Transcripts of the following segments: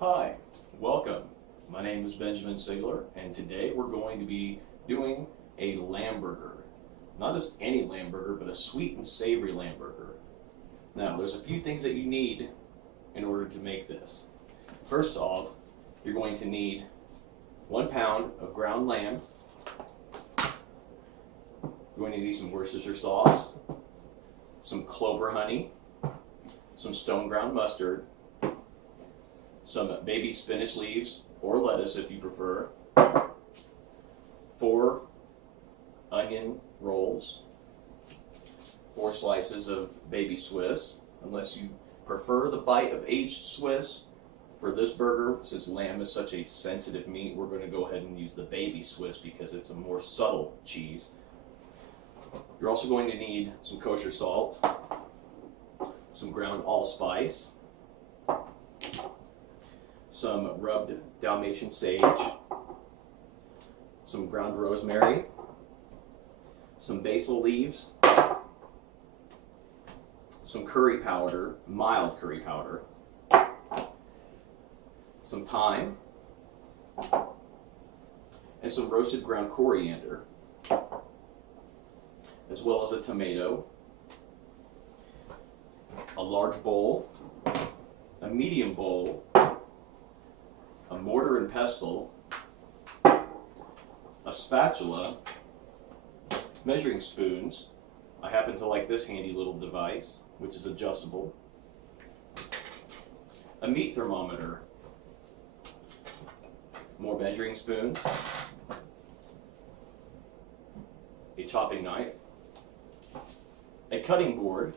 Hi, welcome. My name is Benjamin Sigler, and today we're going to be doing a Lamburger. Not just any Lamburger, but a sweet and savory Lamburger. Now, there's a few things that you need in order to make this. First off, you're going to need 1 pound of ground lamb. You're going to need some Worcestershire sauce, some clover honey, some stone ground mustard, some baby spinach leaves or lettuce if you prefer, 4 onion rolls, 4 slices of baby Swiss, unless you prefer the bite of aged Swiss. For this burger, since lamb is such a sensitive meat, we're going to go ahead and use the baby Swiss because it's a more subtle cheese. You're also going to need some kosher salt, some ground allspice, some rubbed Dalmatian sage, some ground rosemary, some basil leaves, some curry powder, mild curry powder, some thyme, and some roasted ground coriander, as well as a tomato, a large bowl, a medium bowl, a mortar and pestle, a spatula, measuring spoons. I happen to like this handy little device, which is adjustable, a meat thermometer, more measuring spoons, a chopping knife, a cutting board,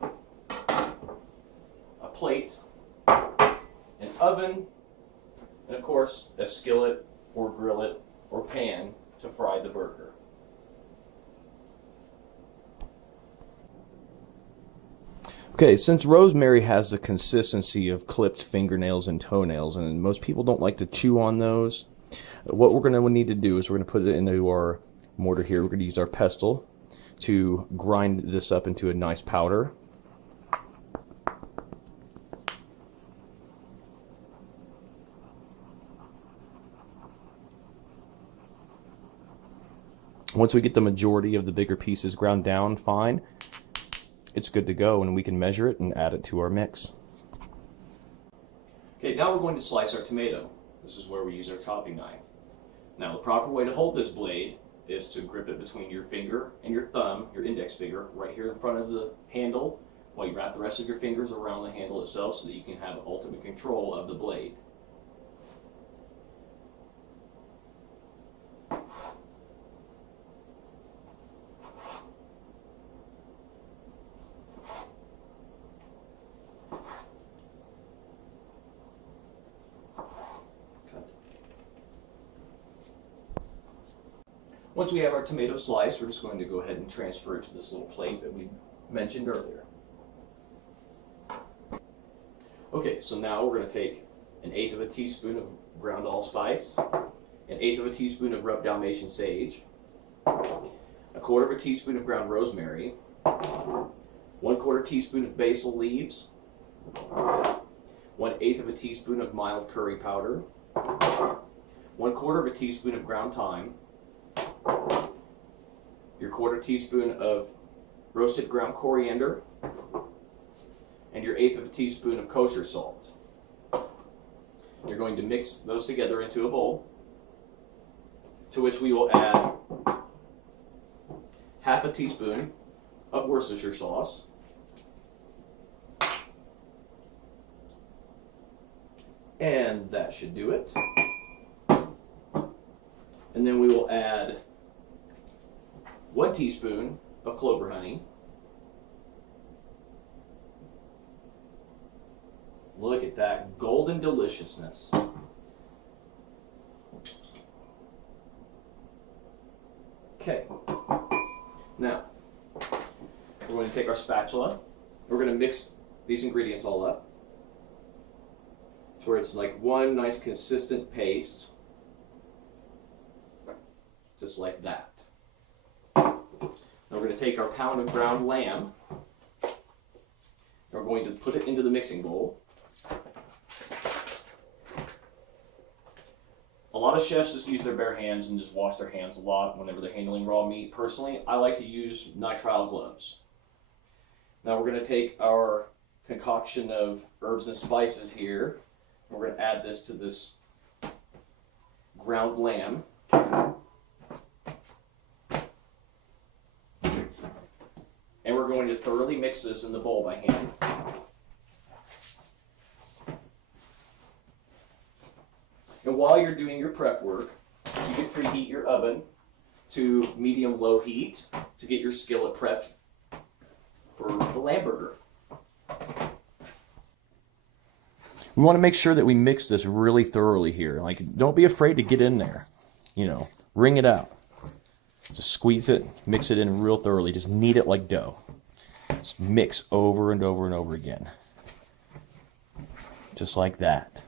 a plate, an oven, and of course a skillet or grillet or pan to fry the burger. Okay, since rosemary has the consistency of clipped fingernails and toenails, and most people don't like to chew on those, what we're going to need to do is we're going to put it into our mortar here. We're going to use our pestle to grind this up into a nice powder. Once we get the majority of the bigger pieces ground down fine, it's good to go, and we can measure it and add it to our mix. Okay, now we're going to slice our tomato. This is where we use our chopping knife. Now, the proper way to hold this blade is to grip it between your finger and your thumb, your index finger, right here in front of the handle, while you wrap the rest of your fingers around the handle itself so that you can have ultimate control of the blade. Once we have our tomato sliced, we're just going to go ahead and transfer it to this little plate that we mentioned earlier. Okay, so now we're going to take 1/8 of a teaspoon of ground allspice, 1/8 of a teaspoon of rubbed Dalmatian sage, 1/4 of a teaspoon of ground rosemary, 1/4 teaspoon of basil leaves, 1/8 of a teaspoon of mild curry powder, 1/4 of a teaspoon of ground thyme, your 1/4 teaspoon of roasted ground coriander, and your 1/8 of a teaspoon of kosher salt. You're going to mix those together into a bowl, to which we will add 1/2 teaspoon of Worcestershire sauce, and that should do it. And then we will add 1 teaspoon of clover honey. Look at that golden deliciousness. Okay. Now, we're going to take our spatula. We're going to mix these ingredients all up to where it's like one nice consistent paste. Just like that. Now we're going to take our pound of ground lamb, and we're going to put it into the mixing bowl. A lot of chefs just use their bare hands and just wash their hands a lot whenever they're handling raw meat. Personally, I like to use nitrile gloves. Now we're going to take our concoction of herbs and spices here. We're going to add this to this ground lamb. And we're going to thoroughly mix this in the bowl by hand. And while you're doing your prep work, you can preheat your oven to medium-low heat to get your skillet prepped for the Lamburger. We want to make sure that we mix this really thoroughly here. Like, don't be afraid to get in there. You know, wring it out. Just squeeze it, mix it in real thoroughly. Just knead it like dough. Just mix over and over and over again. Just like that.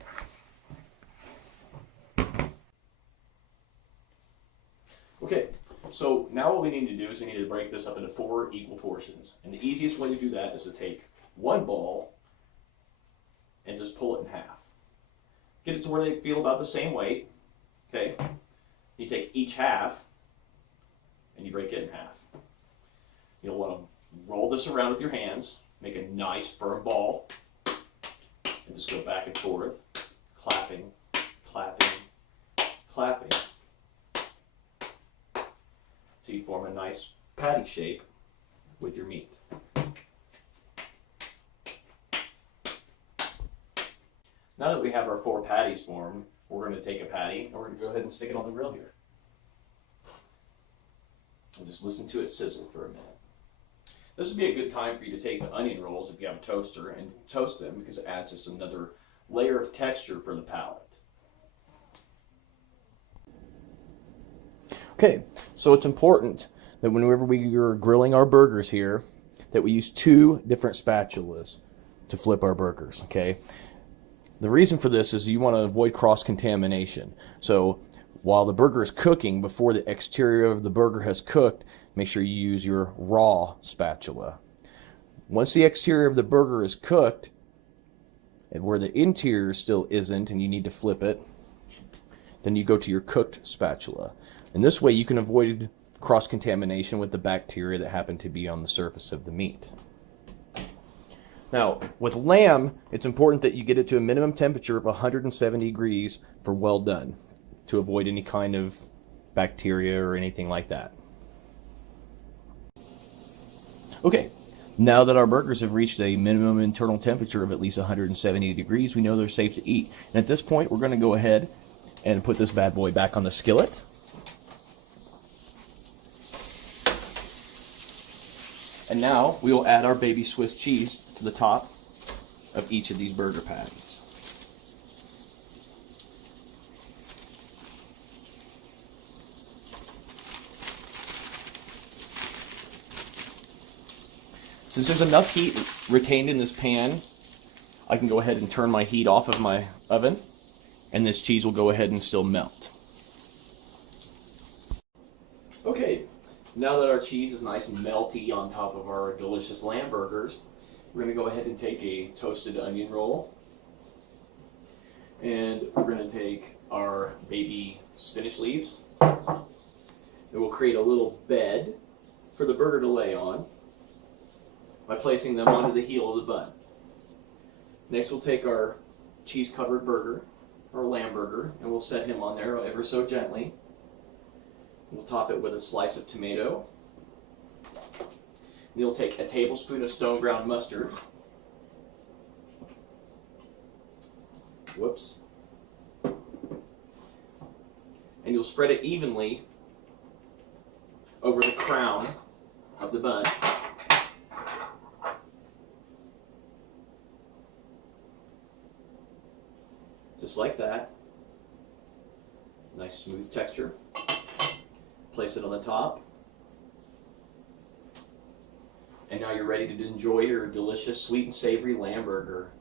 Okay, so now what we need to do is we need to break this up into 4 equal portions. And the easiest way to do that is to take one ball and just pull it in half. Get it to where they feel about the same weight. Okay, you take each half and you break it in half. You'll want to roll this around with your hands, make a nice firm ball, and just go back and forth, clapping, clapping, clapping, so you form a nice patty shape with your meat. Now that we have our 4 patties formed, we're going to take a patty and we're going to go ahead and stick it on the grill here. And just listen to it sizzle for a minute. This would be a good time for you to take the onion rolls if you have a toaster and toast them, because it adds just another layer of texture for the palate. Okay, so it's important that whenever we are grilling our burgers here, that we use 2 different spatulas to flip our burgers, okay? The reason for this is you want to avoid cross-contamination. So while the burger is cooking, before the exterior of the burger has cooked, make sure you use your raw spatula. Once the exterior of the burger is cooked, and where the interior still isn't and you need to flip it, then you go to your cooked spatula. And this way you can avoid cross-contamination with the bacteria that happen to be on the surface of the meat. Now, with lamb, it's important that you get it to a minimum temperature of 170 degrees for well done, to avoid any kind of bacteria or anything like that. Okay, now that our burgers have reached a minimum internal temperature of at least 170 degrees, we know they're safe to eat. And at this point, we're going to go ahead and put this bad boy back on the skillet. And now we will add our baby Swiss cheese to the top of each of these burger patties. Since there's enough heat retained in this pan, I can go ahead and turn my heat off of my oven, and this cheese will go ahead and still melt. Okay. Now that our cheese is nice and melty on top of our delicious lamb burgers, we're going to go ahead and take a toasted onion roll. And we're going to take our baby spinach leaves. And we'll create a little bed for the burger to lay on by placing them onto the heel of the bun. Next we'll take our cheese-covered burger, or lamb burger, and we'll set him on there ever so gently. We'll top it with a slice of tomato. You'll take a tablespoon of stone ground mustard. Whoops. And you'll spread it evenly over the crown of the bun. Just like that. Nice smooth texture. Place it on the top. And now you're ready to enjoy your delicious sweet and savory lamb burger.